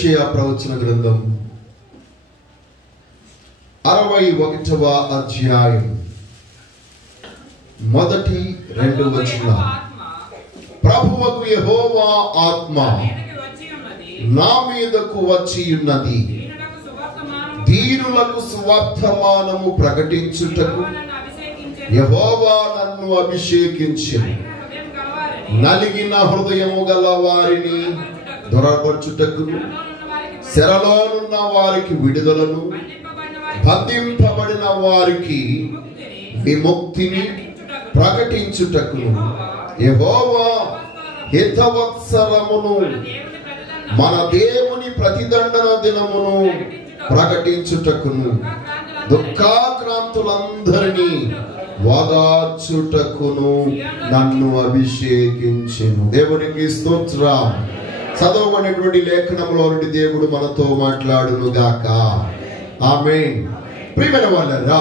యెషయా ప్రవచన గ్రంథం 61వ అధ్యాయం మొదటి 2 వచనాలు. ప్రభువకు యెహోవా ఆత్మ నా మీదకు వచ్చి ఉన్నది, దీనులకు సువర్తమానము ప్రకటించుటకు యెహోవా నన్ను అభిషేకించెను, నలిగిన హృదయము గల వారిని దొరపరచుటకు, శరలోనున్న వారికి విడుదలను, బంధింపబడిన వారికి విముక్తిని ప్రకటించుటకును, యెహోవా హితవత్సరమును మన దేవుని ప్రతిదండన దినమును ప్రకటించుటకును, దుఃఖాక్రాంతులందరినీ ఓదార్చుటకును నన్ను అభిషేకించెను. దేవునికి స్తోత్రం. చదవబడినటువంటి లేఖనంలో నుండి దేవుడు మనతో మాట్లాడును గాక. ఆమేన్. ప్రియమైన వాళ్ళరా,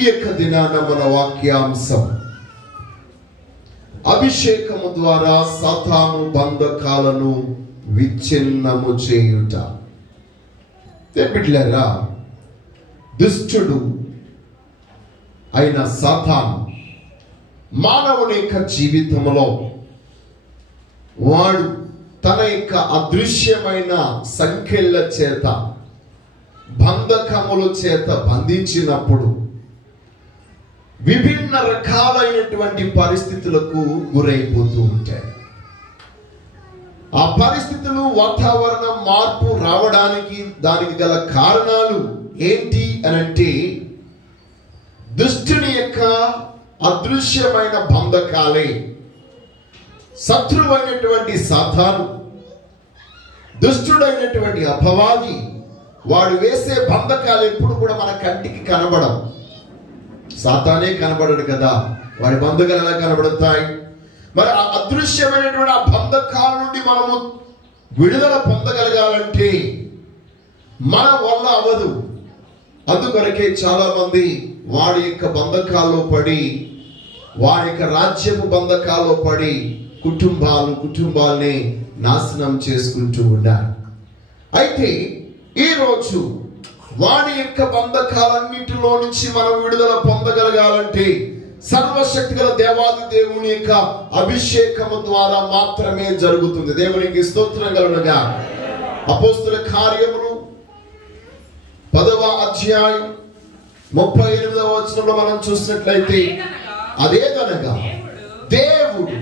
ఈ యొక్క దినాన మన వాక్యాంశం అభిషేకము ద్వారా సాతాను బంధకాలను విచ్ఛిన్నము చేయుట. బిడ్డలారా, దుష్టుడు అయిన సాతాను మానవుని యొక్క జీవితంలో వాడు తన యొక్క అదృశ్యమైన సంఖ్యల చేత, బంధకముల చేత బంధించినప్పుడు విభిన్న రకాలైనటువంటి పరిస్థితులకు గురైపోతూ ఉంటాయి. ఆ పరిస్థితులు, వాతావరణ మార్పు రావడానికి దానికి గల కారణాలు ఏంటి అనంటే దుష్టుని యొక్క అదృశ్యమైన బంధకాలే. శత్రువైనటువంటి సాతాను, దుష్టుడైనటువంటి అపవాది, వాడు వేసే బంధకాలు ఎప్పుడు కూడా మన కంటికి కనబడవు. సాతానే కనబడడు కదా, వాడి బంధకాలు ఎలా కనబడతాయి? మరి ఆ అదృశ్యమైనటువంటి ఆ బంధకాల నుండి మనము విడుదల పొందగలగాలంటే మన వల్ల అవ్వదు. అందుకొరకే చాలా మంది వాడి యొక్క బంధకాల్లో పడి, వాడి యొక్క రాజ్యపు బంధకాల్లో పడి కుటుంబాల్ని నాశనం చేసుకుంటూ ఉన్నారు. అయితే ఈరోజు వాడి యొక్క బంధకాలన్నిటిలో నుంచి మనం విడుదల పొందగలగాలంటే సర్వశక్తి గల దేవాది దేవుని యొక్క అభిషేకము ద్వారా మాత్రమే జరుగుతుంది. దేవునికి స్తోత్రం కలుగునుగా. అపోస్తుల కార్యములు 10వ అధ్యాయం 38వ వచనంలో మనం చూసినట్లయితే, అదేదనగా దేవుడు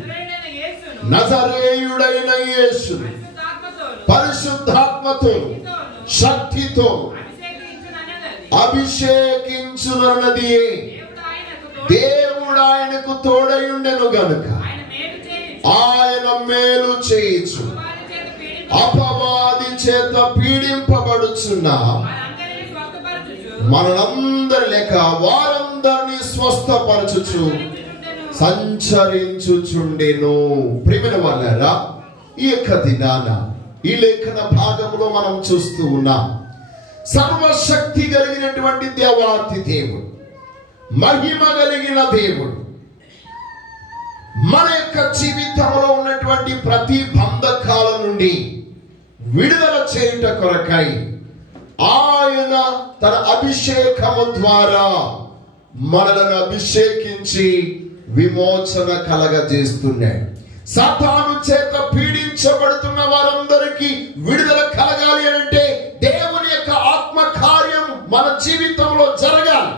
నజరేయుడైన యేసును పరిశుద్ధాత్మతో శక్తితో అభిషేకించునన్నది దేవుడు ఆయనకు తోడయుండెను గనుక ఆయన మేలు చేయించు అపవాది చేత పీడింపబడుచున్న మనందరి లేక వారందరినీ స్వస్థపరచుచు సంచరించుచుండెను. ప్రియమైన వాళ్ళారా, ఈ యొక్క దినాన ఈ లేఖన భాగంలో మనం చూస్తూ ఉన్నాం. సర్వశక్తి కలిగినటువంటి దేవాతి దేవుడు, మహిమ కలిగిన దేవుడు మన యొక్క జీవితంలో ఉన్నటువంటి ప్రతి బంధకాల నుండి విడుదల చేయుట కొరకై ఆయన తన అభిషేకము ద్వారా మనలను అభిషేకించి విమోచన కలగజేస్తున్నాడు. సాతాను చేత పీడించబడుతున్న వారందరికీ విడుదల కలగాలి అంటే దేవుని యొక్క ఆత్మ కార్యం మన జీవితంలో జరగాలి.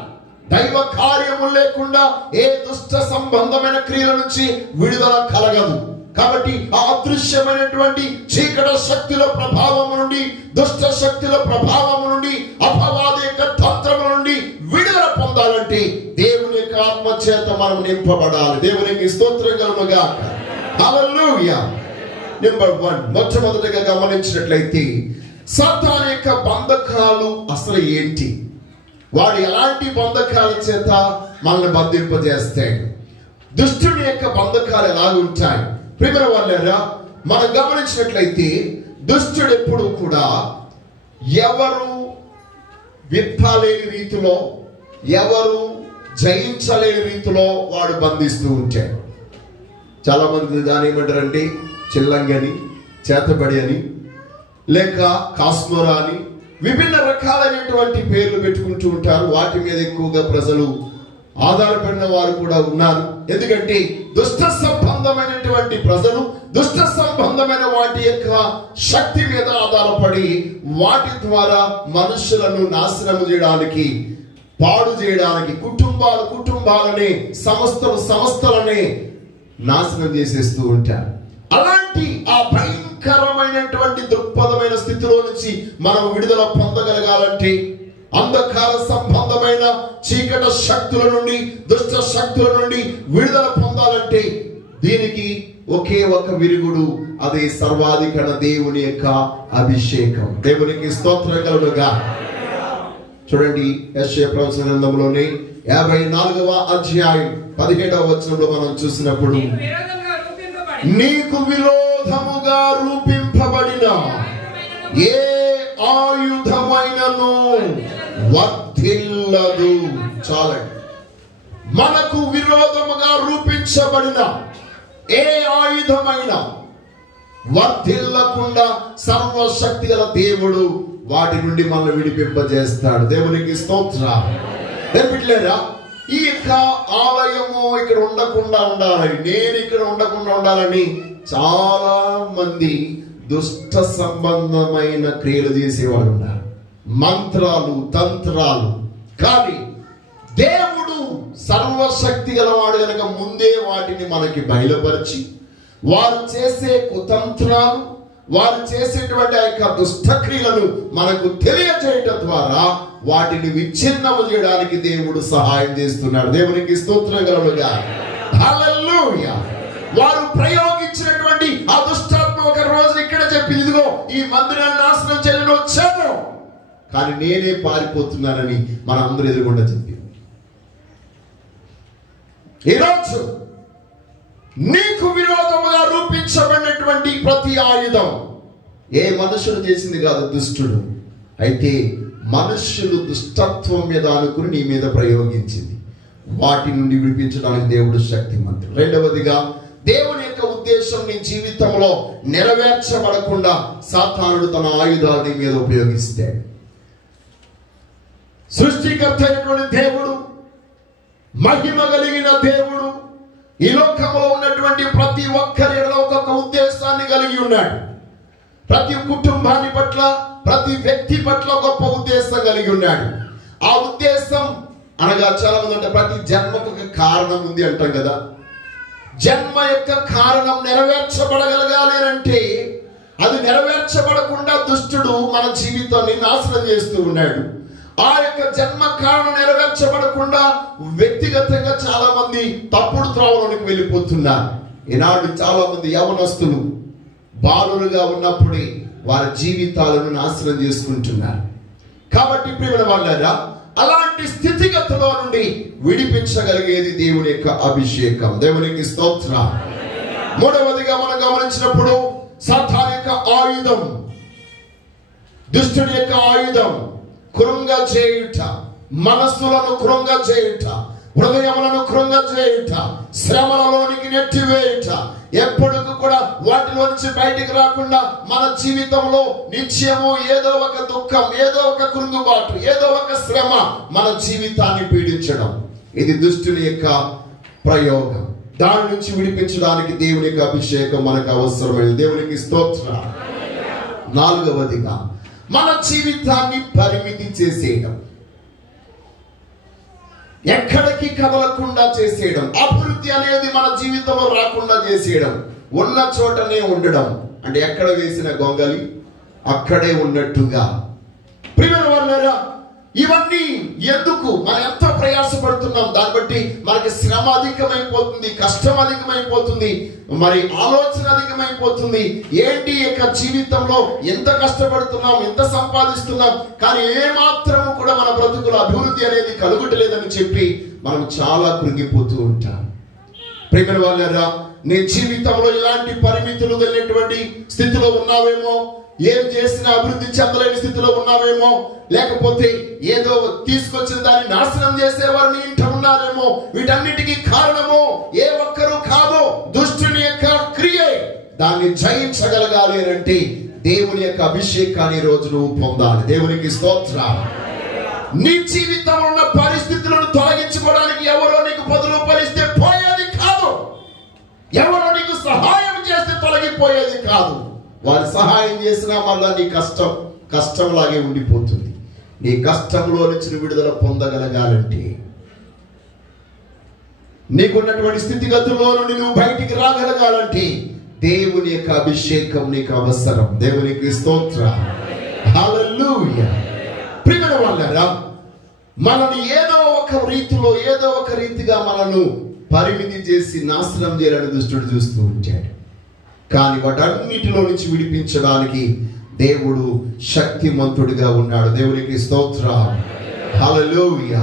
దైవ కార్యము లేకుండా ఏ దుష్ట సంబంధమైన క్రియల నుంచి విడుదల కలగదు. కాబట్టి ఆ అదృశ్యమైనటువంటి చీకటి శక్తుల ప్రభావం నుండి, దుష్ట శక్తుల ప్రభావం నుండి, అపవాది యొక్క తంత్రము నుండి విడుదల పొందాలంటే దేవుని యొక్క ఆత్మ చేత మనం నింపబడాలి. దేవునికి స్తోత్రం కలుగునుగా. హల్లెలూయా. నెంబర్ 1, మొట్టమొదటిగా గమనించినట్లయితే సాతాను యొక్క బంధకాలు అసలు ఏంటి? వాడు ఎలాంటి బంధకాల చేత మనల్ని బంధింపజేస్తాడు? దుష్టుని యొక్క బంధకాలు ఎలాగుంటాయి? ప్రియమైన వాళ్ళారా, మనం గమనించినట్లయితే దుష్టుడు ఎప్పుడు కూడా ఎవరు విప్పలేని రీతిలో, ఎవరు జయించలేని రీతిలో వాడు బంధిస్తూ ఉంటాడు. చాలా మంది దాని ఏమంటారంటే చిల్లంగి అని, చేతబడి అని, లేక కాస్మోరా అని విభిన్న రకాలైనటువంటి పేర్లు పెట్టుకుంటూ ఉంటారు. వాటి మీద ఎక్కువగా ప్రజలు ఆధారపడిన వారు కూడా ఉన్నారు. ఎందుకంటే దుష్ట సంబంధమైనటువంటి ప్రజలు దుష్ట సంబంధమైన వాటి యొక్క శక్తి మీద ఆధారపడి వాటి ద్వారా మనుషులను నాశనం చేయడానికి, పాడు చేయడానికి, కుటుంబాలని సంస్థలని నాశనం చేసేస్తూ ఉంటారు. అలాంటి ఆ భయంకరమైనటువంటి దృక్పథమైన స్థితిలో నుంచి మనం విడుదల పొందగలగాలంటే, అంధకార సంబంధమైన చీకట శక్తుల నుండి, దుష్ట శక్తుల నుండి విడుదల పొందాలంటే దీనికి ఒకే ఒక విరుగుడు, అదే సర్వాధికార దేవుని యొక్క అభిషేకం. దేవునికి స్తోత్రం కలుగుగా. చూడండి, యెషయా ప్రవచన గ్రంథంలోని 54వ అధ్యాయం 17వ వచనంలో మనం చూసినప్పుడు, నీకు విరోధముగా రూపింపబడిన ఏ ఆయుధమైనను వర్ధిల్లదు. చాలండి. మనకు విరోధముగా రూపించబడిన ఏ ఆయుధమైన వర్ధిల్లకుండా సర్వశక్తి గల దేవుడు వాటి నుండి మనల్ని విడిపింపజేస్తాడు. దేవునికి స్తోత్రం. బిడ్డలారా, ఈ యొక్క ఆలయము ఇక్కడ ఉండకుండా ఉండాలని, నేను ఇక్కడ ఉండకుండా ఉండాలని చాలా మంది దుష్ట సంబంధమైన క్రియలు చేసేవాళ్ళు ఉన్నారు, మంత్రాలు, తంత్రాలు. కానీ దేవుడు సర్వశక్తి గలవాడు కనుక ముందే వాటిని మనకి బయలుపరిచి, వారు చేసే కుతంత్రాలు, వారు చేసేటువంటి ఆ యొక్క దుష్టక్రియలను మనకు తెలియజేయటం ద్వారా వాటిని విచ్ఛిన్నము చేయడానికి దేవుడు సహాయం చేస్తున్నాడు. దేవునికి స్తోత్రం కలుగుగా. హల్లెలూయా. వారు ప్రయోగించినటువంటి ఆ దుష్టాత్మ ఒక రోజు ఇక్కడ చెప్పింది, ఇదిగో ఈ మందిరాన్ని నాశనం చేయడానికి వచ్చాను, కానీ నేనే పారిపోతున్నానని మన అందరూ ఎదురుగుండా చెప్పింది. ఈరోజు నీకు విరోధముగా రూపించబడినటువంటి ప్రతి ఆయుధం ఏ మనుషులు చేసింది కాదు, దుష్టుడు. అయితే మనుషులు దుష్టత్వం మీద అనుకుని నీ మీద ప్రయోగించింది. వాటి నుండి విడిపించడానికి దేవుడు శక్తిమంతుడు. రెండవదిగా, దేవుని యొక్క ఉద్దేశం నీ జీవితంలో నెరవేర్చబడకుండా సాతానుడు తన ఆయుధాన్ని మీద ఉపయోగిస్తాడు. సృష్టికర్త అయినటువంటి దేవుడు, మహిమ కలిగిన దేవుడు ఈ లోకంలో ఉన్నటువంటి ప్రతి ఒక్కరిలో ఒక్కొక్క ఉద్దేశాన్ని కలిగి ఉన్నాడు. ప్రతి కుటుంబాన్ని పట్ల, ప్రతి వ్యక్తి పట్ల గొప్ప ఉద్దేశం కలిగి ఉన్నాడు. ఆ ఉద్దేశం అనగా చాలా మంది అంటే ప్రతి జన్మకు ఒక కారణం ఉంది అంటాం కదా. జన్మ యొక్క కారణం నెరవేర్చబడగలగాలి అంటే అది నెరవేర్చబడకుండా దుష్టుడు మన జీవితాన్ని నాశనం చేస్తూ ఉన్నాడు. ఆ యొక్క జన్మ కారణం నెరవేర్చబడకుండా వ్యక్తిగతంగా చాలా మంది తప్పుడు త్రోవలోనికి వెళ్ళిపోతున్నారు. ఈనాడు చాలా మంది యవనస్తులు బాలులుగా ఉన్నప్పుడే వారి జీవితాలను నాశనం చేసుకుంటున్నారు. కాబట్టి ప్రియమైన వాళ్ళారా, అలాంటి స్థితిగతుల నుండి విడిపించగలిగేది దేవుని యొక్క అభిషేకం. దేవునికి స్తోత్రం. మూడవదిగా మనం గమనించినప్పుడు సాతాను యొక్క ఆయుధం, దుష్టుడి యొక్క ఆయుధం కృంగ చేయుట, మనస్సులను కృంగ చేయుట, హృదయములను కృంగ చేయుట, శ్రమలలోనికి నెట్టివేయుట, ఎప్పటికీ కూడా వాటిలోంచి బయటికి రాకుండా మన జీవితంలో నిత్యము ఏదో ఒక దుఃఖం, ఏదో ఒక కృంగుబాటు, ఏదో ఒక శ్రమ మన జీవితాన్ని పీడించడం, ఇది దుష్టుని యొక్క ప్రయోగం. దాని నుంచి విడిపించడానికి దేవుని యొక్క అభిషేకం మనకు అవసరమైంది. దేవునికి స్తోత్రం. నాలుగవదిగా, మన జీవితాన్ని పరిమితి చేసేయడం, ఎక్కడికి కదలకుండా చేసేయడం, అభివృద్ధి అనేది మన జీవితంలో రాకుండా చేసేయడం, ఉన్న చోటనే ఉండడం. అంటే ఎక్కడ వేసిన గొంగలి అక్కడే ఉన్నట్టుగా. ప్రియమైన వాళ్ళారా, ఇవన్నీ ఎందుకు? మనం ఎంత ప్రయాసపడుతున్నాం, దాన్ని బట్టి మనకి శ్రమ అధికమైపోతుంది, కష్టం అధికమైపోతుంది, మరి ఆలోచన అధికమైపోతుంది. ఏంటి యొక్క జీవితంలో ఎంత కష్టపడుతున్నాం, ఎంత సంపాదిస్తున్నాం, కానీ ఏమాత్రము కూడా మన బ్రతుకుల అభివృద్ధి అనేది కలుగుటలేదని చెప్పి మనం చాలా కృంగిపోతూ ఉంటాం. ప్రియమైన వాళ్ళారా, నీ జీవితంలో ఇలాంటి పరిమితులు వెళ్ళినటువంటి స్థితిలో ఉన్నావేమో, ఏం చేసినా అభివృద్ధి చెందలేని స్థితిలో ఉన్నావేమో, లేకపోతే ఏదో తీసుకొచ్చిన దాన్ని నాశనం చేసేవారు నీ ఇంట ఉన్నారేమో. వీటన్నిటికీ కారణము ఏ ఒక్కరూ కాదు, దుష్టుని యొక్క క్రియే. దాన్ని జయించగలగాలి అంటే దేవుని యొక్క అభిషేకాన్ని రోజు నువ్వు పొందాలి. దేవునికి స్తోత్రం. నీ జీవితంలో ఉన్న పరిస్థితులను తొలగించుకోవడానికి ఎవరో నీకు 10 రూపాయలు ఇస్తే పోయేది కాదు. ఎవరో నీకు సహాయం చేస్తే తొలగిపోయేది కాదు. వారి సహాయం చేసినా మళ్ళా నీ కష్టంలాగే ఉండిపోతుంది. నీ కష్టంలో నుంచి విడుదల పొందగలగాలంటే, నీకున్నటువంటి స్థితిగతుల్లో నుండి నువ్వు బయటికి రాగలగాలంటే దేవుని యొక్క అభిషేకం నీకు అవసరం. దేవునికి స్తోత్రం. హల్లెలూయా. ప్రియమైన వాళ్ళారా, మనల్ని ఏదో ఒక రీతిగా మనను పరిమితి చేసి నాశనం చేయాలని దుష్టుడు చూస్తూ ఉంటాడు. కానీ వాటన్నిటిలో నుంచి విడిపించడానికి దేవుడు శక్తిమంతుడిగా ఉన్నాడు. దేవునికి స్తోత్రం. హల్లెలూయా.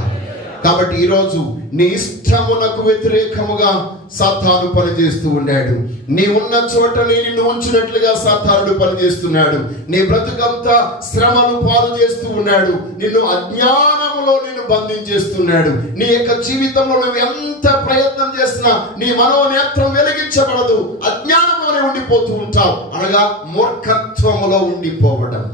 కాబట్టి ఈరోజు నీ ఇష్టమునకు వ్యతిరేకముగా సాతాను పనిచేస్తూ ఉన్నాడు. నీ ఉన్న చోట నిన్ను ఉంచినట్లుగా సాతానుడు పనిచేస్తున్నాడు. నీ బ్రతుకంతా శ్రమను పాలు చేస్తూ ఉన్నాడు. నిన్ను అజ్ఞానములో బంధించేస్తున్నాడు. నీ యొక్క జీవితంలో నువ్వు ఎంత ప్రయత్నం చేసినా నీ మనోనేత్రం వెలిగించబడదు. అజ్ఞానంలోనే ఉండిపోతూ ఉంటావు. అనగా మూర్ఖత్వములో ఉండిపోవడం,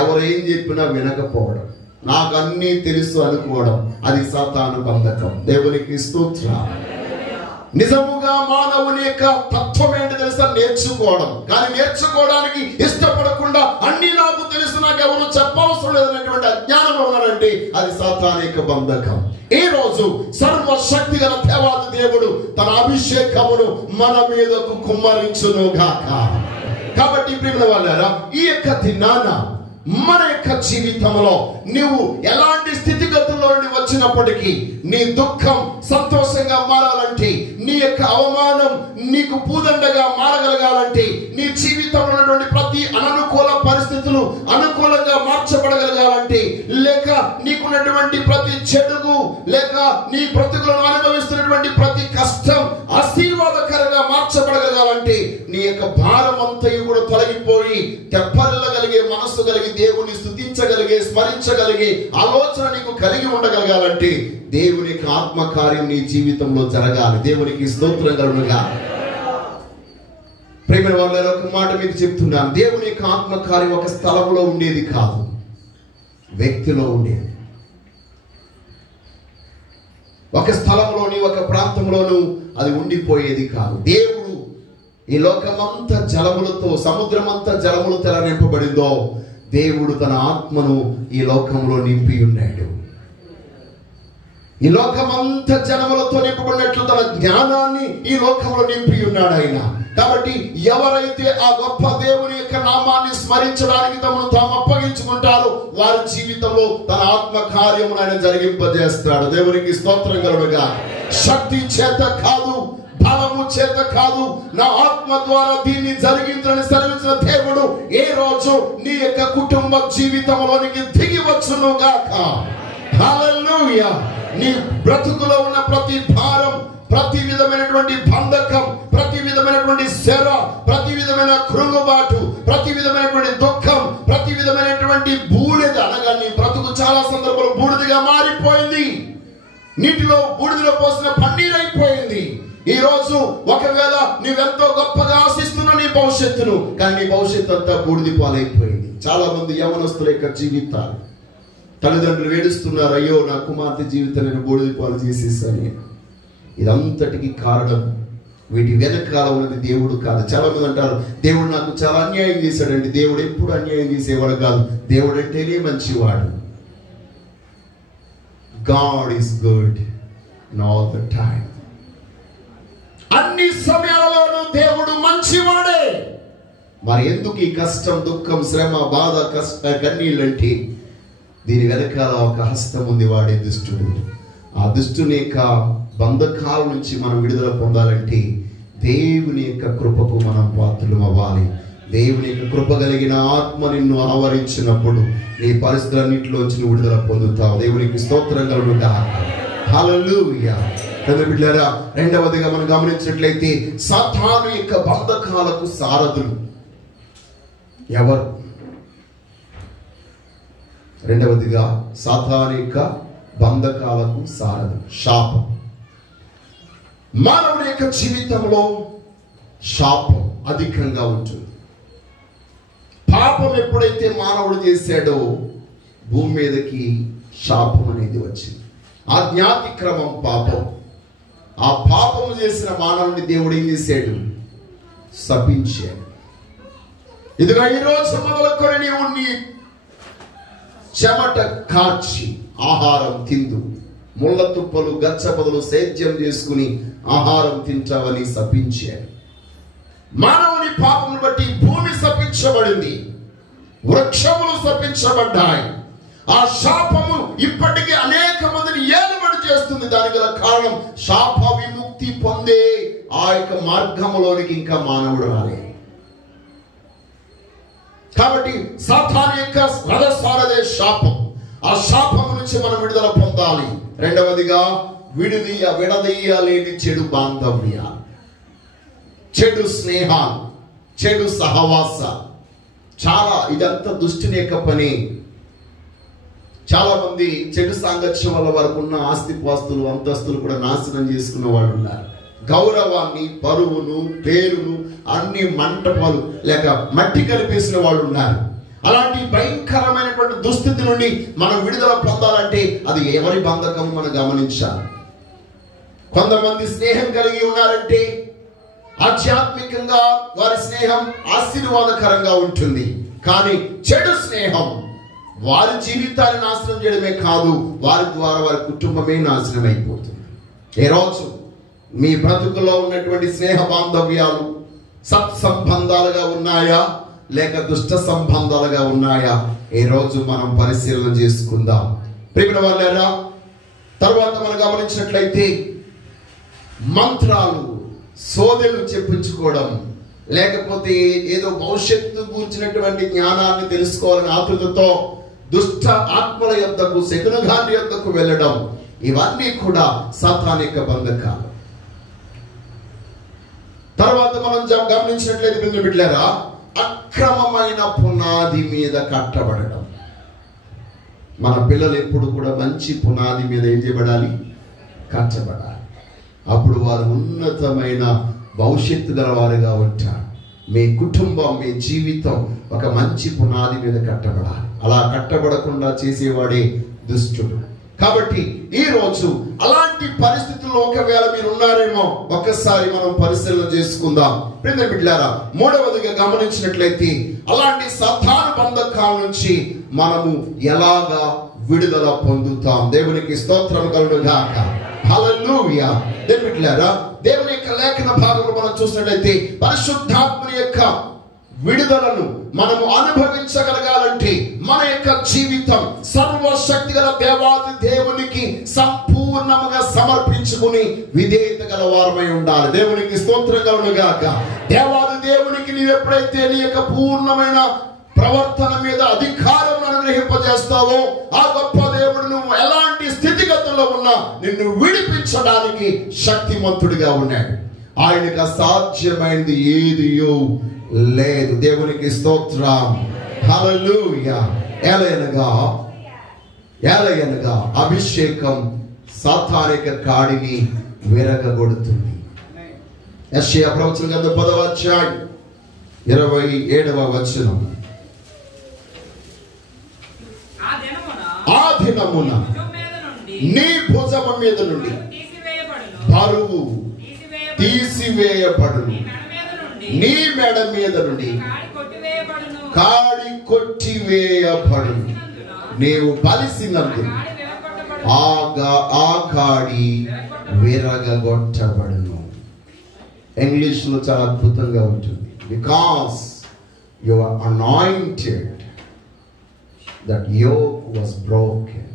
ఎవరేం చెప్పినా వినకపోవడం, నాకు అన్నీ తెలుసు అనుకోవడం, అది సాతాను బంధకం. దేవునికి స్తోత్రం. నిజముగా మానవుని యొక్క తత్వం ఏంటి తెలుసా? నేర్చుకోవడం. కానీ నేర్చుకోవడానికి ఇష్టపడకుండా అన్ని నాకు తెలుసు, నాకు ఎవరు చెప్పవసరం లేదనేటువంటి అజ్ఞానంలో ఉన్నారంటే అది సాతాను యొక్క బంధకం. ఈ రోజు సర్వశక్తి గల దేవాది దేవుడు తన అభిషేకమును మన మీదకు కుమ్మరించును గాక. కాబట్టి ప్రియమైన వాళ్ళారా, ఈ యొక్క దినాన మన యొక్క జీవితంలో నువ్వు ఎలాంటి స్థితిగతుల్లో నుండి వచ్చినప్పటికీ నీ దుఃఖం సంతోషంగా మారాలంటే, నీ యొక్క అవమానం నీకు పూదండగా మారగలగాలంటే, నీ జీవితంలో ఉన్నటువంటి ప్రతి అననుకూల పరిస్థితులు అనుకూలంగా మార్చబడగలగాలంటే, లేక నీకున్నటువంటి ప్రతి చెడుగు, లేక నీ బ్రతుకులను అనుభవిస్తున్నటువంటి ప్రతి కష్టం ఆశీర్వాదకరంగా మార్చబడగలగాలంటే, నీ యొక్క భారం అంతయు కూడా తొలగిపోయి తెప్పరిల్లగలిగే మనస్సు కలిగి దేవుని స్తుతించగలిగే, స్మరించగలిగే ఆలోచన నీకు కలిగి ఉండగలగాలంటే దేవుని యొక్క ఆత్మకార్యం నీ జీవితంలో జరగాలి. దేవునికి స్తోత్రం కలుగునుగా. ప్రియమైన వాళ్ళ ఒక మాట మీకు చెప్తున్నాను, దేవుని యొక్క ఆత్మకార్యం ఒక స్థలంలో ఉండేది కాదు, వ్యక్తిలో ఉండేది. ఒక స్థలంలోని ఒక ప్రాంతంలోనూ అది ఉండిపోయేది కాదు. దేవుడు ఈ లోకమంతా జలములతో, సముద్రమంతా జలములతో ఎలా నింపబడిందో దేవుడు తన ఆత్మను ఈ లోకంలో నింపి ఉన్నాడు. ఈ లోకమంతా జనములతో నింపబడినట్లు తన జ్ఞానాన్ని ఈ లోకంలో నింపి ఉన్నాడు ఆయన. కాబట్టి ఎవరైతే ఆ గొప్ప దేవుని యొక్క నామాన్ని స్మరించడానికి తమను తాము అప్పగించుకుంటారో వారి జీవితంలో తన ఆత్మ కార్యమును ఆయన జరిగింపజేస్తాడు. దేవునికి స్తోత్రం కలుగునుగా. శక్తి చేత కాదు, బలము చేత కాదు, నా ఆత్మ ద్వారా దీన్ని జరిగించని సెలవించిన దేవుడు ఏ రోజు నీ యొక్క కుటుంబ జీవితంలోనికి దిగి వచ్చును గాక. హల్లెలూయా. నీ బ్రతుకులో ఉన్న ప్రతి భారం, ప్రతి విధమైనటువంటి బంధకం, ప్రతి విధమైనటువంటి శర, ప్రతి విధమైన కృంగుబాటు, ప్రతి విధమైనటువంటి దుఃఖం, ప్రతి విధమైనటువంటి బూడిద, అనగా నీ బ్రతుకు చాలా సందర్భాలు బూడిదగా మారిపోయింది. నీటిలో బూడిదలో పోసిన పన్నీరైపోయింది. ఈ రోజు ఒకవేళ నువ్వెంతో గొప్పగా ఆశిస్తున్న నీ భవిష్యత్తును, కానీ నీ భవిష్యత్తు అంతా బూడిది పాలైపోయింది. చాలా మంది యవనస్తుల యొక్క జీవితాలు, తల్లిదండ్రులు వేడుస్తున్నారు, అయ్యో నా కుమార్తె జీవితం నేను బూడిది పాలు చేసేసాను. ఇదంతటికి కారణం వీటి వెనకాల ఉన్నది దేవుడు కాదు. చాలా మంది అంటారు, దేవుడు నాకు చాలా అన్యాయం చేశాడండి. దేవుడు ఎప్పుడు అన్యాయం చేసేవాడు కాదు, దేవుడు అంటేనే మంచివాడు. God is good in all the time. అన్ని సమయాలలోనూ దేవుడు మంచివాడే. మరి ఎందుకు ఈ కష్టం, దుఃఖం, శ్రమ, బాధ, కన్నీళ్ళంటే దీని వెనకాల ఒక హస్తం ఉంది, వాడే దుష్టుడు. ఆ దుష్టుని యొక్క బంధకాల నుంచి మనం విడుదల పొందాలంటే దేవుని యొక్క కృపకు మనం పాత్రలు అవ్వాలి. దేవుని యొక్క కృప కలిగిన ఆత్మ నిన్ను ఆవరించినప్పుడు నీ పరిస్థితులన్నింటిలోంచి నువ్వు విడుదల పొందుతావు. దేవునికి స్తోత్రం కలుగునుగా. హల్లెలూయా. బిడ్డలారా, రెండవదిగా మనం గమనించినట్లయితే సాతాను యొక్క బంధకాలకు సారథులు ఎవరు? రెండవదిగా సాతాను యొక్క బంధకాలకు సారథులు శాపం. మానవుని యొక్క జీవితంలో శాపం అధికంగా ఉంటుంది. పాపం ఎప్పుడైతే మానవుడు చేశాడో భూమి మీదకి శాపం అనేది వచ్చింది. ఆజ్ఞాతిక్రమం పాపం. ఆ పాపము చేసిన మానవుడిని దేవుడు ఏం చేశాడు? శపించాడు. ఇదిగో ఈ రోజు మొదలుకొని నీవు నీ చెమట కార్చి ఆహారం తిందు, ముళ్ళ తుప్పలు గచ్చపదలు సేద్యం చేసుకుని ఆహారం తింటావని శపించాడు. మానవుని పాపమును బట్టి భూమి శపించబడింది, వృక్షములు శపించబడ్డాయి. ఆ శాపము ఇప్పటికీ అనేక మందిని ఏలుబడి చేస్తుంది. దానికి గల కారణం శాప విముక్తి పొందే ఆ యొక్క మార్గంలోనికి ఇంకా మానవుడు రాలేదు. కాబట్టి సాతాను యొక్క రథసారథే శాపం. ఆ శాపం నుంచి మనం విడుదల పొందాలి. రెండవదిగా విడదీయలేని చెడు బాంధవ్యాలు, చెడు స్నేహాలు, చెడు సహవాస. చాలా ఇదంతా దుష్టుని యొక్క పని. చాలా మంది చెడు సాంగత్యం వల్ల వారికి ఉన్న ఆస్తిపాస్తులు అంతస్తులు కూడా నాశనం చేసుకున్న వాళ్ళు ఉన్నారు. గౌరవాన్ని, పరువును, పేరును అన్ని మంటపాలు లేక మట్టి కలిపేసిన వాళ్ళు ఉన్నారు. అలాంటి భయంకరమైనటువంటి దుస్థితి నుండి మనం విడుదల పొందాలంటే అది ఎవరి బంధకం మనం గమనించాలి. కొంతమంది స్నేహం కలిగి ఉన్నారంటే ఆధ్యాత్మికంగా వారి స్నేహం ఆశీర్వాదకరంగా ఉంటుంది. కానీ చెడు స్నేహం వారి జీవితాన్ని నాశనం చేయడమే కాదు, వారి ద్వారా వారి కుటుంబమే నాశనం అయిపోతుంది. ఈ రోజు మీ బ్రతుకులో ఉన్నటువంటి స్నేహ బాంధవ్యాలు సత్సంబంధాలుగా ఉన్నాయా లేక దుష్ట సంబంధాలుగా ఉన్నాయా? ఈ రోజు మనం పరిశీలన చేసుకుందాం. ప్రియమైన వాళ్ళారా, తర్వాత మనం గమనించినట్లయితే మంత్రాలు, సోదెలు చెప్పించుకోవడం, లేకపోతే ఏదో భవిష్యత్తు కూర్చున్నటువంటి జ్ఞానాన్ని తెలుసుకోవాలని ఆతృతతో దుష్ట ఆత్మల యొద్దకు, శకునగాండ్రి యొద్దకు వెళ్ళడం, ఇవన్నీ కూడా సాతానిక బంధకాలు. తర్వాత మనం గమనించినట్లయితే బిడ్డలు బిడ్డలారా, అక్రమమైన పునాది మీద కట్టబడడం. మన పిల్లలు ఎప్పుడు కూడా మంచి పునాది మీద ఏం చేయబడాలి? కట్టబడాలి. అప్పుడు వారు ఉన్నతమైన భవిష్యత్తు గలవారుగా ఉంటారు. మీ కుటుంబం, మీ జీవితం ఒక మంచి పునాది మీద కట్టబడాలి. అలా కట్టబడకుండా చేసేవాడే దుష్టుడు. కాబట్టి ఈ రోజు అలాంటి పరిస్థితుల్లో ఒకవేళ మీరు ఉన్నారేమో ఒక్కసారి మనం పరిశీలన చేసుకుందాం. ప్రియమైన బిడ్డలారా, మూడవదిగా గమనించినట్లయితే అలాంటి సాతాను బంధకాల నుంచి మనము ఎలాగా విడుదల పొందుతాం? దేవునికి స్తోత్రం కలుగును గాక. హల్లెలూయా. దేవుని బిడ్డలారా, దేవుని యొక్క లేఖన భాగంలో మనం చూసినట్లయితే పరిశుద్ధాత్మ యొక్క విడుదలను మనము అనుభవించగలగాలంటే మన యొక్క జీవితం సర్వశక్తి గల దేవాది దేవునికి సంపూర్ణముగా సమర్పించుకుని విధేయత గల వారమై ఉండాలి. దేవునికి స్తోత్రం కలుగును గాక. దేవాది దేవునికి నీవు ఎప్పుడైతే నీ యొక్క పూర్ణమైన ప్రవర్తన మీద అధికారం అనుగ్రహింపజేస్తావో ఆ గొప్ప దేవుడు నువ్వు ఎలాంటి స్థితిగతుల్లో ఉన్నా నిన్ను విడిపించడానికి శక్తిమంతుడిగా ఉన్నాడు. ఆయనకు అసాధ్యమైనది ఏదియో లేదు. దేవునికి స్తోత్రం. హల్లెలూయా. ఎలయనగా అభిషేకం సాతానిక కాడిని విరగగొడుతుంది. యెషయా ప్రవచన గ్రంథం 10వ అధ్యాయం 27వ వచనం. ఆ దినమున నీ భుజము మీద నుండి బరువు తీసివేయబడును, నీ మెడ మీద నుండి కాడి కొట్టివేయబడును, నీవు బలిసినందున ఆ కాడి విరగగొట్టబడును. ఇంగ్లీష్ లో చాలా అద్భుతంగా ఉంటుంది. Because you are anointed that yoke was broken.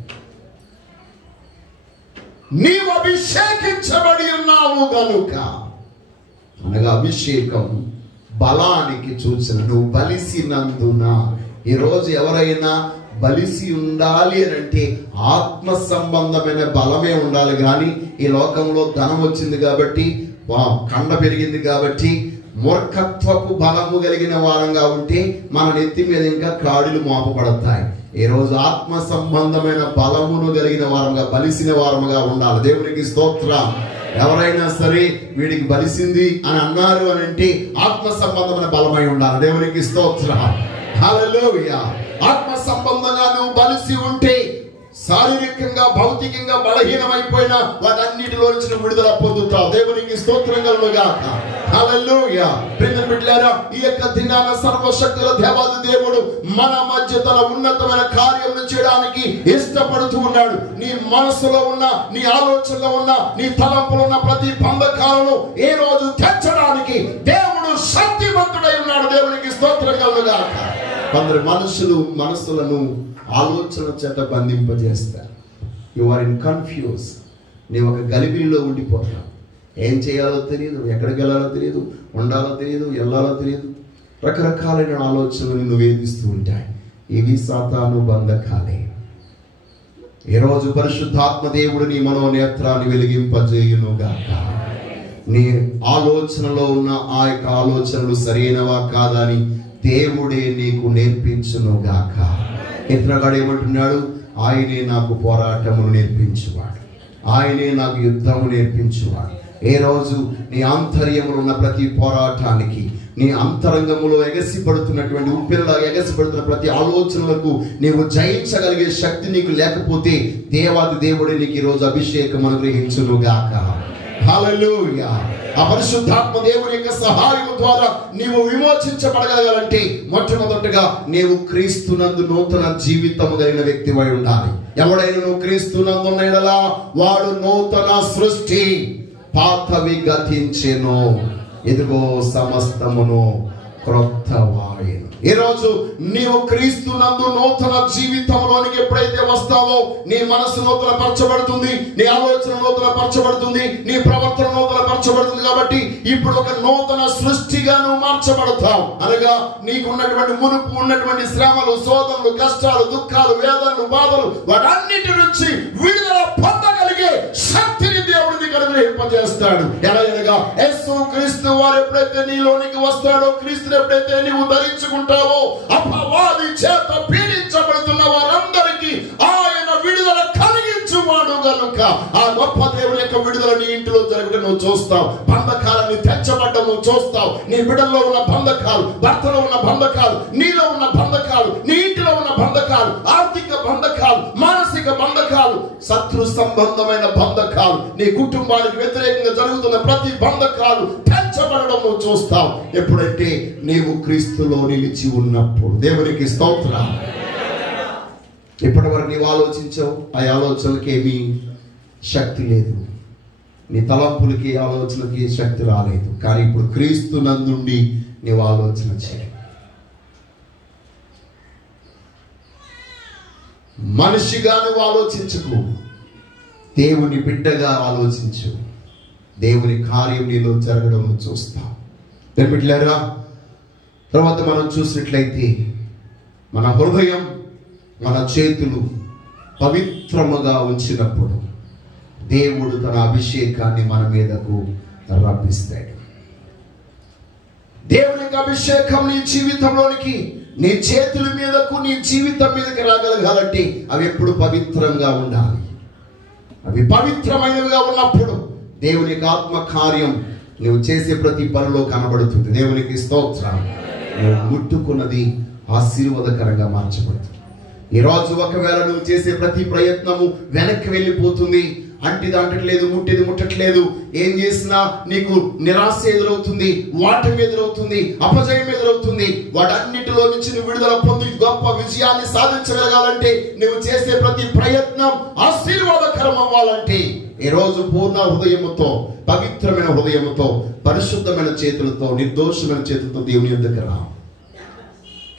నీవు అభిషేకించబడి ఉన్నావు గనుక, అనగా అభిషేకం బలానికి సూచన. నువ్వు బలిసినందున. ఈరోజు ఎవరైనా బలిసి ఉండాలి అని అంటే ఆత్మ సంబంధమైన బలమే ఉండాలి. కానీ ఈ లోకంలో ధనం వచ్చింది కాబట్టి, కండ పెరిగింది కాబట్టి, మూర్ఖత్వపు బలము కలిగిన వారంగా ఉంటే మన నెత్తి మీద ఇంకా కాడులు మోపబడతాయి. ఈ రోజు ఆత్మ సంబంధమైన బలమును కలిగిన వారంగా, బలిసిన వారముగా ఉండాలి. దేవునికి స్తోత్రం. ఎవరైనా సరే వీడికి బలిసింది అని అన్నారు అని అంటే ఆత్మ సంబంధమైన బలమై ఉండాలి. దేవునికి స్తోత్రం. హల్లెలూయా. ఆత్మ సంబంధంగా నువ్వు బలిసి ఉంటే, శారీరకంగా భౌతికంగా బలహీనమైపోయినా వాటన్నిటిలో నుంచి విడుదల పొందుతావు. దేవునికి స్తోత్రం కలుగుగాక. హల్లెలూయా. ప్రియమైన బిడ్డలారా, ఈ యొక్క దినాన సర్వశక్తుల దేవాది దేవుడు మన మధ్య తన ఉన్నతమైన కార్యం చేయడానికి ఇష్టపడుతూ ఉన్నాడు. నీ మనసులో ఉన్న, నీ ఆలోచనలో ఉన్న, నీ తలంపులో ఉన్న ప్రతి బంధకాలను ఈ రోజు తెచ్చడానికి దేవుడు శక్తివంతుడై ఉన్నాడు. దేవునికి స్తోత్రం కలుగుగాక. కొందరు మనసులను ఆలోచన చేత బంధింపజేస్తారు. You are in confuse. నీవు ఒక గలిబిలిలో ఉండిపోతావు. ఏం చేయాలో తెలియదు, ఎక్కడికి వెళ్ళాలో తెలియదు, ఉండాలో తెలియదు, వెళ్ళాలో తెలియదు. రకరకాలైన ఆలోచనలు నిన్ను వేధిస్తూ ఉంటాయి. ఇవి సాతాను బంధకాలే. ఈరోజు పరిశుద్ధాత్మ దేవుడు నీ మనోనేత్రాన్ని వెలిగింపజేయునుగాక. నీ ఆలోచనలో ఉన్న ఆ యొక్క ఆలోచనలు సరైనవా కాదని దేవుడే నీకు నేర్పించునుగాక. కీర్తనగాడు ఏమంటున్నాడు? ఆయనే నాకు పోరాటమును నేర్పించువాడు, ఆయనే నాకు యుద్ధము నేర్పించువాడు. ఏ రోజు నీ ఆంతర్యములో ఉన్న ప్రతి పోరాటానికి, నీ అంతరంగములో ఎగసిపడుతున్నటువంటి ఉప్పెనలా ఎగసిపడుతున్న ప్రతి ఆలోచనలకు నీవు జయించగలిగే శక్తి నీకు లేకపోతే దేవాది దేవుడే నీకు ఈరోజు అభిషేకం అనుగ్రహించునుగాక. హల్లెలూయా. ఆ పరిశుద్ధాత్మ దేవుని యొక్క సహాయం ద్వారా నీవు విమోచించబడగలగాలంటే మొట్టమొదటిగా నీవు క్రీస్తునందు నూతన జీవితము కలిగిన వ్యక్తివై ఉండాలి. ఎవడైనా నువ్వు క్రీస్తునందు ఉన్న యెడల వాడు నూతన సృష్టి, పాతవి గతించెను, ఇదిగో సమస్తమును క్రొత్తవాయెను. ఈ రోజు నీవు క్రీస్తునందు నూతన జీవితంలోనికి ఎప్పుడైతే వస్తావో నీ మనసు నూతన పరచబడుతుంది, నీ ఆలోచన నూతన పరచబడుతుంది, నీ ప్రవర్తన నూతన పరచబడుతుంది. కాబట్టి ఇప్పుడు ఒక నూతన సృష్టిగా నువ్వు మార్చబడతావు. అనగా నీకు మునుపు ఉన్నటువంటి శ్రమలు, శోధనలు, కష్టాలు, దుఃఖాలు, వేదనలు, బాధలు వాటన్నిటి నుంచి విడుదల పొందగలిగే శక్తిని దేవుడు నీకు అనుగ్రహింపజేస్తాడు. ఎలాగనగా యేసు క్రీస్తు వారు ఎప్పుడైతే నీలోనికి వస్తాడో, క్రీస్తుని ఎప్పుడైతే నీవు ధరించుకుంటావో, అపవాది చేత పీడించబడుతున్న వారందరికీ ఆయన విడుదల కలిగించువాడు గనుక ఆ గొప్ప దేవుని యొక్క విడుదల నీ ఇంటిలో జరగడం నువ్వు చూస్తావు. బంధకాలని తెచ్చబడ్డం నువ్వు చూస్తావు. నీ బిడ్డల్లో ఉన్న బంధకాలు, భర్తలో ఉన్న బంధకాలు, నీలో ఉన్న బంధకాలు, నీ ఇంటిలో ఉన్న బంధకాలు, ఆర్థిక బంధకాలు, మానసిక బంధకాలు, శత్రు సంబంధమైన బంధకాలు, నీ కుటుంబానికి వ్యతిరేకంగా జరుగుతున్న ప్రతి బంధకాలు తెచ్చబడడం నువ్వు చూస్తావు. ఎప్పుడైతే నీవు క్రీస్తులో నిలిచి ఉన్నప్పుడు. దేవునికి స్తోత్రం. ఇప్పటి వరకు నీవు ఆలోచించావు, ఆ ఆలోచనలకి ఏమీ శక్తి లేదు, నీ తలంపులకి ఆలోచనకి శక్తి రాలేదు. కానీ ఇప్పుడు క్రీస్తు నందుండి నీవు ఆలోచన చేయి. మనిషిగా నువ్వు ఆలోచించకు, దేవుని బిడ్డగా ఆలోచించు. దేవుని కార్యం నీలో జరగడం నువ్వు చూస్తావు. బిడ్డలారా, తర్వాత మనం చూసినట్లయితే మన హృదయం, మన చేతులు పవిత్రముగా ఉంచినప్పుడు దేవుడు తన అభిషేకాన్ని మన మీదకు రప్పిస్తాడు. దేవుని యొక్క అభిషేకం నీ జీవితంలోనికి, నీ చేతుల మీదకు, నీ జీవితం మీదకి రాగలగాలంటే అవి ఎప్పుడు పవిత్రంగా ఉండాలి. అవి పవిత్రమైనవిగా ఉన్నప్పుడు దేవుని యొక్క ఆత్మ కార్యం నువ్వు చేసే ప్రతి పనిలో కనబడుతుంది. దేవునికి స్తోత్రం. నువ్వు ముట్టుకున్నది ఆశీర్వాదకరంగా మార్చబడుతుంది. ఈరోజు ఒకవేళ నువ్వు చేసే ప్రతి ప్రయత్నము వెనక్కి వెళ్ళిపోతుంది, అంటిది అంటట్లేదు, ముట్టేది ముట్టట్లేదు, ఏం చేసినా నీకు నిరాశ ఎదురవుతుంది, వాటం ఎదురవుతుంది, అపజయం ఎదురవుతుంది. వాటన్నిటిలో నుంచి నువ్వు విడుదల పొంది గొప్ప విజయాన్ని సాధించగలగాలంటే, నువ్వు చేసే ప్రతి ప్రయత్నం ఆశీర్వాదకరం అవ్వాలంటే ఈరోజు పూర్ణ హృదయముతో, పవిత్రమైన హృదయముతో, పరిశుద్ధమైన చేతులతో, నిర్దోషమైన చేతులతో దేవుని యొద్దకు రా.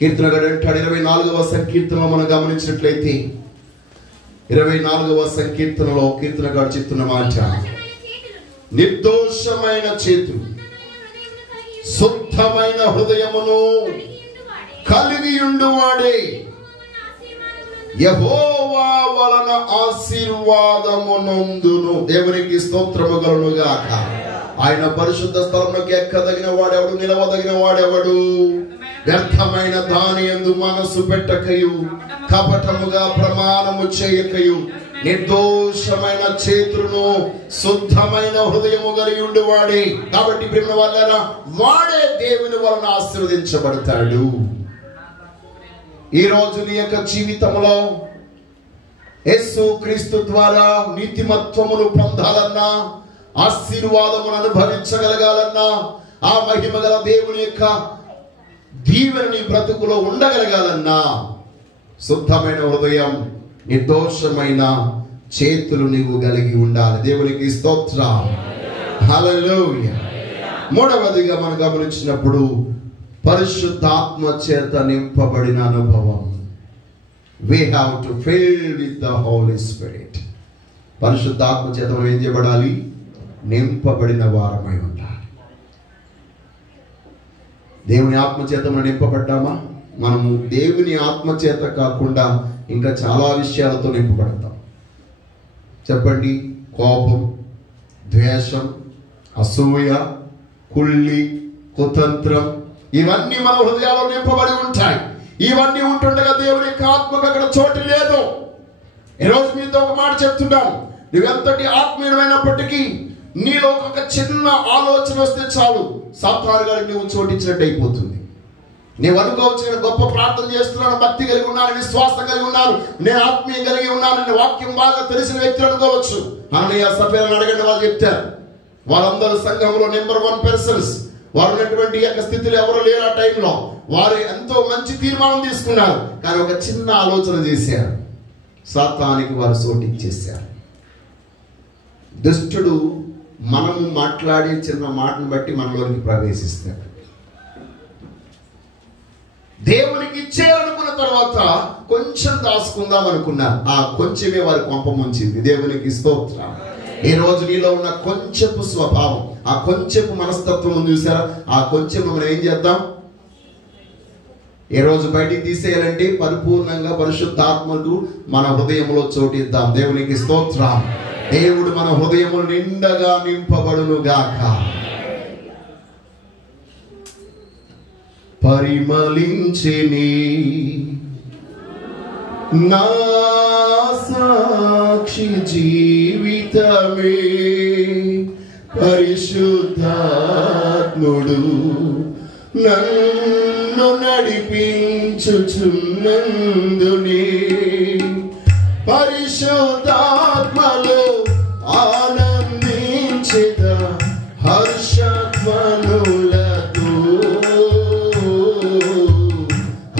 కీర్తనగాడు అంటాడు 24వ సంకీర్తనలో మనం గమనించినట్లయితే 24వ సంకీర్తనలో కీర్తనగాడు చెప్తున్న మాట, నిర్దోషమైన చేతులు, శుద్ధమైన హృదయమును కలిగి ఉండువాడే యెహోవా వలన ఆశీర్వాదమునందును. దేవునికి స్తోత్రము కలుగుగాక. ఆయన పరిశుద్ధ స్థలమునకు ఎక్కదగిన వాడెవడు, నిలవదగిన వాడెవడు? వ్యర్థమైన దాని యందు మనసు పెట్టకయు, కపటముగా ప్రమాణము చేయకయు, నిర్దోషమైన చేతులను, శుద్ధమైన హృదయము కలిగి ఉండువాడే. కాబట్టి ప్రియమైన వాడారా, వాడే దేవుని వలన ఆశీర్వదించబడతాడు. ఈ రోజు నీ యొక్క జీవితంలో యేసు క్రీస్తు ద్వారా నీతిమత్వమును పొందాలన్నా, ఆశీర్వాదమును అనుభవించగలగాలన్నా, ఆ మహిమ గల దేవుని యొక్క దీవెని బ్రతుకులో ఉండగలగాలన్నా శుద్ధమైన హృదయం, నిర్దోషమైన చేతులు నీవు కలిగి ఉండాలి. దేవునికి స్తోత్రం. హల్లెలూయా. మూడవదిగా మనం గమనించినప్పుడు పరిశుద్ధాత్మ చేత నింపబడిన అనుభవం. We have to fill with the Holy Spirit. పరిశుద్ధాత్మ చేత మనం ఏం చేయబడాలి? నింపబడిన వారమై ఉండాలి. దేవుని ఆత్మ చేత మనం నింపబడ్డామా? మనము దేవుని ఆత్మ చేత కాకుండా ఇంకా చాలా విషయాలతో నింపబడతాం. చెప్పండి. కోపం, ద్వేషం, అసూయ, కుళ్ళి, కుతంత్రం, ఇవన్నీ మన హృదయాల్లో నింపబడి ఉంటాయి. ఇవన్నీ ఉంటుండగా దేవుని యొక్క ఆత్మకు అక్కడ చోటు లేదు. ఈరోజు మీతో ఒక మాట చెప్తున్నాను. నువ్వెంతటి ఆత్మీయమైనప్పటికీ నీలో ఒక చిన్న ఆలోచన వస్తే చాలు, సాతాను గారికి నువ్వు చోటించినట్టు అయిపోతుంది. నేను అనుకోవచ్చు, గొప్ప ప్రార్థన చేస్తున్నాను, భక్తి కలిగి ఉన్నాను, విశ్వాసం కలిగి ఉన్నాను, నేను ఆత్మీయం కలిగి ఉన్నాను, నేను వాక్యం బాగా తెలిసిన వ్యక్తులు అనుకోవచ్చు. అననీయ సఫీరాను అడగండి, వాళ్ళు చెప్తారు. వాళ్ళందరూ సంఘంలో నెంబర్ 1 పర్సన్స్. వారు ఉన్నటువంటి యొక్క స్థితిలో ఎవరు లేరు. ఆ టైంలో వారు ఎంతో మంచి తీర్మానం తీసుకున్నారు, కానీ ఒక చిన్న ఆలోచన చేశారు, సాతానికి వారు చోటిచ్చేశారు. దుష్టుడు మనము మాట్లాడే చిన్న మాటను బట్టి మనలోనికి ప్రవేశిస్తాడు. దేవునికి ఇచ్చేయాలనుకున్న తర్వాత కొంచెం దాచుకుందాం అనుకున్నారు. ఆ కొంచెమే వారి కొంప ముంచింది. దేవునికి స్తోత్రం. ఈ రోజు నీలో ఉన్న కొంచెపు స్వభావం, ఆ కొంచెపు మనస్తత్వం చూసారా? ఆ కొంచెం మనం ఏం చేద్దాం? ఈ రోజు బయటికి తీసేయాలంటే పరిపూర్ణంగా పరిశుద్ధాత్మకు మన హృదయంలో చోటిద్దాం. దేవునికి స్తోత్రం. దేవుడు మన హృదయము నిండగా నింపబడును గాక. పరిమళించిని నా సాక్షి జీవితమే, పరిశుద్ధాత్ముడు నన్ను నడిపించుచున్నందునే, పరిశుద్ధాత్మలో ఆనందించెద హర్షధ్వనులతో,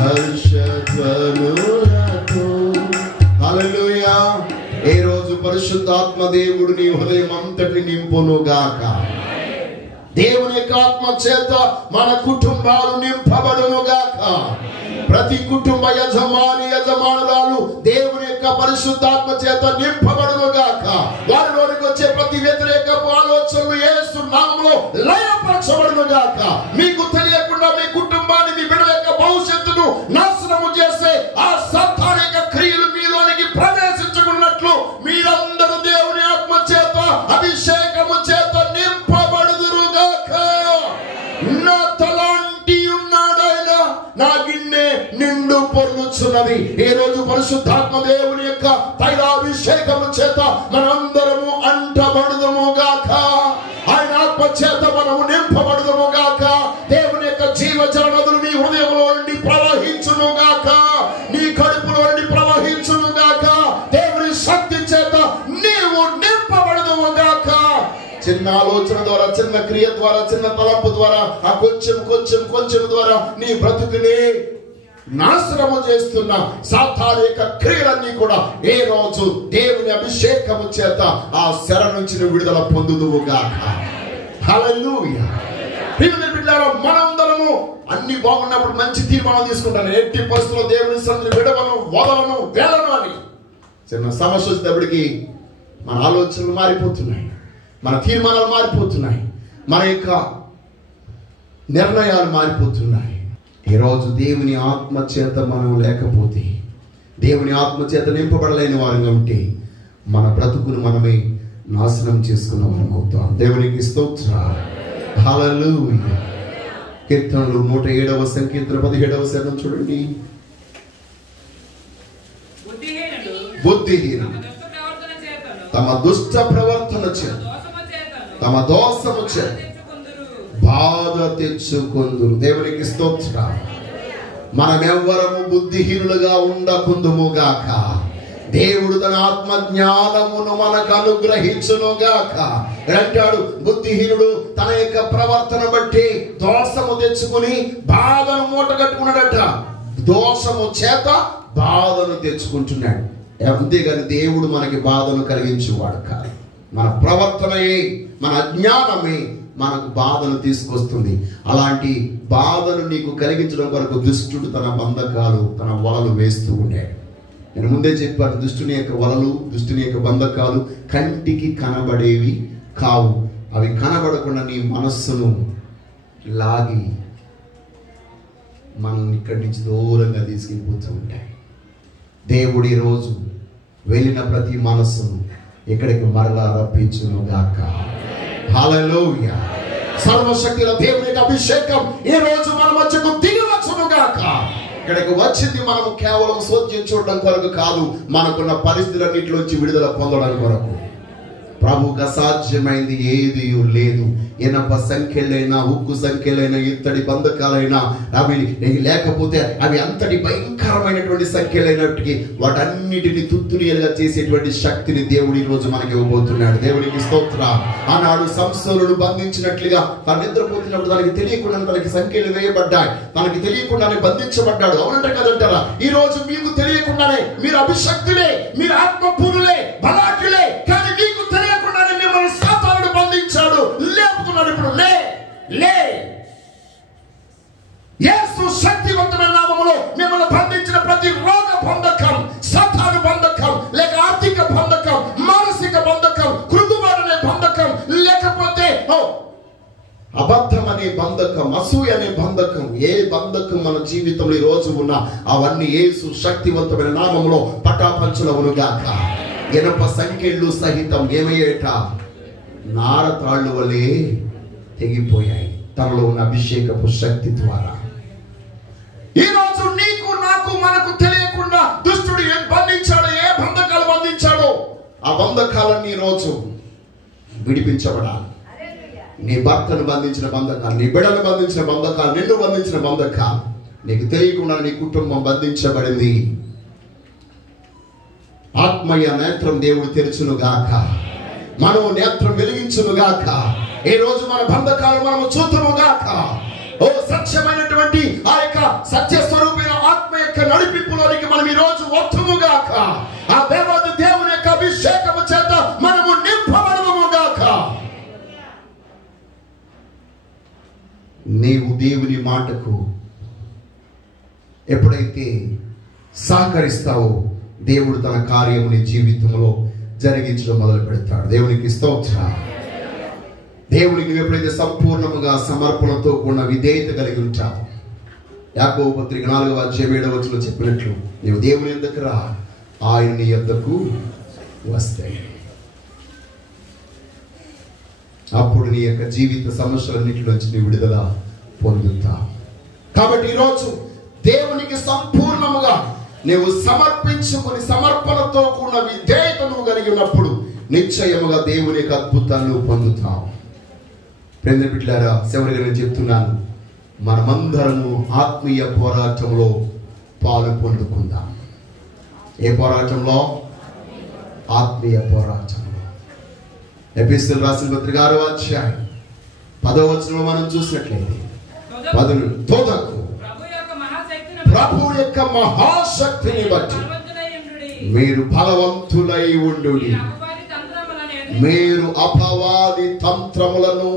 హర్షధ్వనులతో. హల్లెలూయా. ఏ రోజు పరిశుద్ధాత్మ దేవుడు నీ హృదయం అంతటి నింపునుగాక. దేవుని యొక్క ఆత్మ చేత మన కుటుంబాలు నింపబడునుగాక. ప్రతి కుటుంబ యజమానురాలు దేవుని యొక్క పరిశుద్ధాత్మ చేత నింపబడునుగాక. వారిలోనికి వచ్చే ప్రతి వ్యతిరేకపు ఆలోచనలు యేసు నామములో లయపరచబడునుగాక. మీకు తెలియకుండా మీ కుటుంబాన్ని, మీ బిడ్డల యొక్క భవిష్యత్తును నాశనము చేసే ఆ సాతాను యొక్క క్రియలు మీలోనికి ప్రవేశించుకున్నట్లు మీరందరూ దేవుని ఆత్మ చేత, అభిషేకము చేత నింపబడుదురుగాక. నా తలాంటి ఉన్నాడాయన, నా గిన్నె నిండు పొర్లుచున్నది. ఈ రోజు పరిశుద్ధాత్మ దేవుని యొక్క తైలాభిషేకము చేత మనందరము అంటబడుదుము గాక. ఆయన ఆత్మ చేత మనము నింపబడుదుము గాక. దేవుని యొక్క జీవజల నదులు నీ హృదయంలో నుండి ప్రవహించును గాక. నీ కడుపులో నుండి ప్రవహించును గాక. దేవుని శక్తి చేత నీవు నింపబడుదుము గాక. చిన్న ఆలోచన ద్వారా, చిన్న క్రియ ద్వారా, చిన్న తలంపు ద్వారా, ఆ కొంచెం ద్వారా నీ బ్రతుకుని నాశనము చేస్తున్న సాతాను యొక్క క్రియలన్నీ కూడా ఏ రోజు దేవుని అభిషేకము చేత ఆ శర నుంచి విడుదల పొందుదువుగాక. హల్లెలూయా. మనందరము అన్ని బాగున్నప్పుడు మంచి తీర్మానం తీసుకుంటాను. ఎట్టి పరిస్థితుల్లో దేవుని సన్నిధిని విడవను, వదలను, వేలను అని. చిన్న సమస్య వచ్చేటప్పటికి మన ఆలోచనలు మారిపోతున్నాయి, మన తీర్మానాలు మారిపోతున్నాయి, మన యొక్క నిర్ణయాలు మారిపోతున్నాయి. ఈరోజు దేవుని ఆత్మ చేత మనం లేకపోతే, దేవుని ఆత్మ చేత నింపబడలేని వారంగా ఉంటే మన బ్రతుకును మనమే నాశనం చేసుకున్న వారం అవుతాం. దేవునికి స్తోత్రం. హల్లెలూయా. కీర్తనలు 107వ సంకీర్తన 17వ చరణం చూడండి. బుద్ధిహీనులు తమ దుష్ట ప్రవర్తన చేత, తమ దోషము చేత బాధ తెచ్చుకొందురు. దేవునికి స్తోత్రం. మనమెవ్వరము బుద్ధిహీనులుగా ఉండకుందుముగాక. దేవుడు తన ఆత్మ జ్ఞానమును మనకు అనుగ్రహించునుగాక అంటాడు. బుద్ధిహీనుడు తన యొక్క ప్రవర్తన బట్టి దోషము తెచ్చుకుని బాధను మూట కట్టుకున్నాడట. దోషము చేత బాధను తెచ్చుకుంటున్నాడు. అంతేగాని దేవుడు మనకి బాధను కలిగించేవాడు కాదు. మన ప్రవర్తనయే, మన అజ్ఞానమే మనకు బాధను తీసుకొస్తుంది. అలాంటి బాధను నీకు కలిగించడం కొరకు దుష్టుడు తన బంధకాలు, తన వలలు వేస్తూ ఉన్నాడు. నేను ముందే చెప్పాను, దుష్టుని యొక్క వలలు, దుష్టుని యొక్క బంధకాలు కంటికి కనబడేవి కావు. అవి కనబడకుండా నీ మనస్సును లాగి మనం ఇక్కడి నుంచి దూరంగా తీసుకెళ్ళిపోతూ ఉంటాయి. దేవుడు ఈరోజు వెళ్ళిన ప్రతి మనస్సును ఇక్కడికి మరలా రప్పించును గాక. హల్లెలూయా. సర్వశక్తుల దేవుని యొక్క అభిషేకం ఈ రోజు మన మధ్యకు దిగి వచ్చును గాక. ఇక్కడికి వచ్చింది మనము కేవలం సోద్యం చూడడం కొరకు కాదు, మనకున్న పరిస్థితులన్నింటిలోంచి విడుదల పొందడం కొరకు. ప్రభువుకు అసాధ్యమైంది ఏది లేదు. ఇనప సంఖ్యలైనా, ఉక్కు సంఖ్యలైనా, ఇత్తడి బంధకాలైనా, అవి లేకపోతే అవి అంతటి భయంకరమైనటువంటి సంఖ్యలైనప్పటికీ వాటన్నిటిని తుత్తునియలుగా చేసేటువంటి శక్తిని దేవుడు ఈ రోజు మనకి ఇవ్వబోతున్నాడు. దేవునికి స్తోత్రం. ఆనాడు సంసోనును బంధించినట్లుగా తను నిద్రపోతున్నప్పుడు తనకి తెలియకుండా తనకి సంఖ్యలు వేయబడ్డాయి, తనకి తెలియకుండానే బంధించబడ్డాడు. అవునంటే కదంటారా? ఈ రోజు మీకు తెలియకుండానే మీరు అభిషక్తులే, మీరు ఆత్మపూర్ణులే, బలాఢ్యులే, కానీ మీకు తెలియకుండానే మిమ్మల్ని సాతానుడు బంధించాడు, లేపుతున్నాడు. ఇప్పుడు లే. యేసు శక్తివంతమైన నామములో మిమ్మల్ని బంధించిన ప్రతి రోగ బంధకం, సాతాను బంధకం, లేక ఆర్థిక బంధకం, మానసిక బంధకం, కృంగుబాటు అనే బంధకం, లేకపోతే అబద్ధం అనే బంధకం, అసూయ అనే బంధకం, ఏ బంధకం మన జీవితంలో ఈ రోజు ఉన్నా అవన్నీ యేసు శక్తివంతమైన నామములో పటాపంచలవునుగాక. ఇనప సంఖ్యలు సహితం ఏమయ్యేట? నారతాళ్ళు వలె తెగిపోయాయి తనలో ఉన్న అభిషేకపు శక్తి ద్వారా. ఈ రోజు నీకు, నాకు, మనకు తెలియకుండా దుష్టుడు ఏం బంధించాడో, ఏ బంధకాలు బంధించాడో ఆ బంధకాలన్నీ ఈ రోజు విడిపించబడాలి. నీ భర్తను బంధించిన బంధకాలు, నీ బిడ్డను బంధించిన బంధకాలు, నిన్ను బంధించిన బంధకాలు, నీకు తెలియకుండా నీ కుటుంబం బంధించబడింది. ఆత్మీయ నేత్రం దేవుడు తెరుచును గాక. మనం నేత్రం వెలిగించును గాక. ఈ రోజు మన బంధకాలు మనము చూతుము గాక. ఓ సత్యమైనటువంటి ఆ యొక్క సత్య స్వరూపమైన ఆత్మ యొక్క నడిపింపులోనికి మనం ఈ రోజు వత్తుము గాక. ఆ దేవాది దేవుని యొక్క అభిషేకము చేత మనము నింపబడుము గాక. నీవు దేవుని మాటకు ఎప్పుడైతే సహకరిస్తావో దేవుడు తన కార్యము నీ జీవితంలో జరిగించడం మొదలు పెడతాడు. దేవునికి స్తోత్రం. దేవునికి ఎప్పుడైతే సంపూర్ణముగా సమర్పణతో కూడిన విధేయత కలిగి ఉంటావు, యాకోబు పత్రిక 4:7 చెప్పినట్లు నీవు దేవుని యొద్దకు రా, ఆయన నీ యొద్దకు వస్తాయి. అప్పుడు నీ యొక్క జీవిత సమస్యలన్నింటిలోంచి నీ విడుదల పొందుతావు. కాబట్టి ఈరోజు దేవునికి సంపూర్ణముగా నీవు సమర్పించుకుని సమర్పణతో కూడిన విధేయత నువ్వు కలిగి ఉన్నప్పుడు నిశ్చయముగా దేవుని యొక్క అద్భుతాన్ని పొందుతావు. ప్రేమ బిడ్డలారా, చివరిగా నేను చెప్తున్నాను, మనమందరము ఆత్మీయ పోరాటంలో పాలు పొందుకుందాం. ఏ పోరాటంలో? ఆత్మీయ పోరాటంలో. ఎఫెసీయులకు రాసిన పత్రిక 6:10 మనం చూసినట్లయితే తోదకు ప్రభు యొక్క మహాశక్తిని బట్టి మీరు బలవంతులై ఉండు, మీరు అపవాది తంత్రములను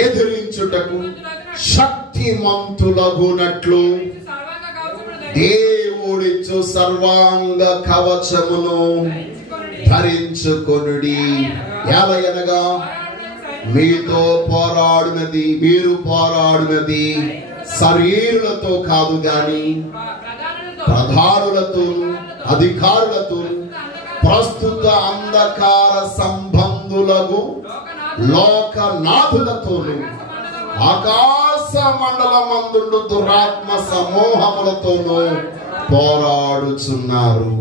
ఎదిరించుటకు శక్తిమంతులగునట్లు దేవుడిచ్చు సర్వాంగ కవచమును ధరించుకొనుడి. ఎలయనగా మీతో పోరాడునది, మీరు పోరాడునది శరీరులతో కాదు గాని ప్రధానులతో, అధికారులతో, ప్రస్తుత అంధకార సంబంధులకు లోకనాథులతోను, ఆకాశ మండలమందుండు దురాత్మ సమూహములతోనూ పోరాడుచున్నారు.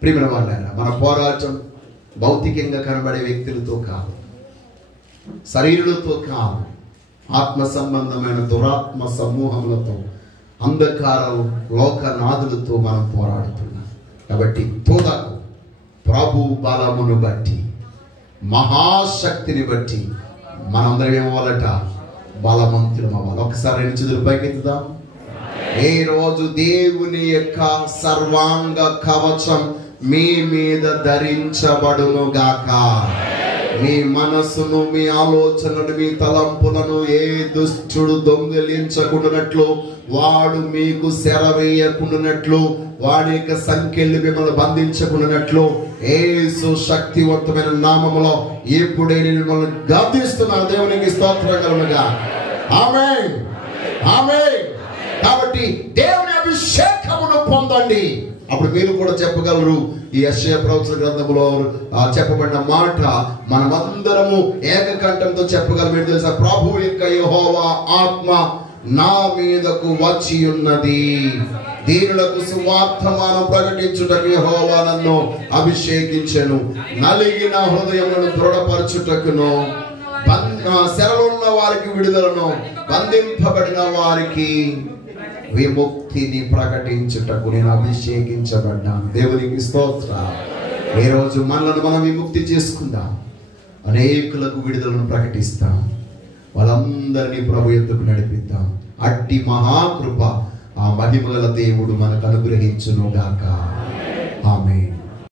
ప్రియమైన వాళ్ళారా, మన పోరాటం భౌతికంగా కనబడే వ్యక్తులతో కాదు, శరీరులతో కాదు, ఆత్మ సంబంధమైన దురాత్మ సమూహములతో, అంధకార లోకనాథులతో మనం పోరాడుతున్నాం. కాబట్టి తోదకు ప్రభు బలమును బట్టి, మహాశక్తిని బట్టి మనందరం ఏమవ్వాలట? బలవంతులం అవ్వాలి. ఒకసారి 2 చేతులు పైకెత్తుదాం. ఈ రోజు దేవుని యొక్క సర్వాంగ కవచం మీ మీద ధరించబడును గాక. మీ మనస్సును, మీ ఆలోచనలు, మీ తలంపులను ఏ దుష్టుడు దొంగిలించకుండానట్లు, వాడు మీకు సెరవేయకుండానట్లు, వాడి యొక్క సంఖ్యలు మిమ్మల్ని బంధించకుండానట్లు యేసు శక్తివంతమైన నామములో ఇప్పుడే నేను మిమ్మల్ని గద్దిస్తున్నాను. దేవునికి స్తోత్రం కలుగునుగా. ఆమేన్, ఆమేన్. కాబట్టి దేవుని అభిషేకమును పొందండి. అప్పుడు మీరు కూడా చెప్పగలరు, ఈ యెషయా ప్రవచన గ్రంథంలో చెప్పబడిన మాట మనమందరము ఏకకంఠంతో చెప్పగలము. ఏంటి తెలుసా? ప్రభు యొక్క యెహోవా ఆత్మ నా మీదకు వచ్చి ఉన్నది, దీనులకు సువార్తమానం ప్రకటించుటకు యెహోవా నన్ను అభిషేకించెను, నలిగిన హృదయములను దృఢపరచుటకును, శరలున్న వారికి విడుదలను, బంధింపబడిన వారికి విముక్తిని ప్రకటించుటకు నేను అభిషేకించబడ్డాను. దేవునికి స్తోత్రం. ఈ రోజు మనల్ని మనం విముక్తి చేసుకుందాం, అనేకులకు విడుదలను ప్రకటిస్తాం, వాళ్ళందరినీ ప్రభు యొద్దకు నడిపిద్దాం. అట్టి మహాకృప ఆ మహిమగల దేవుడు మనకు అనుగ్రహించును గాక. ఆమేన్.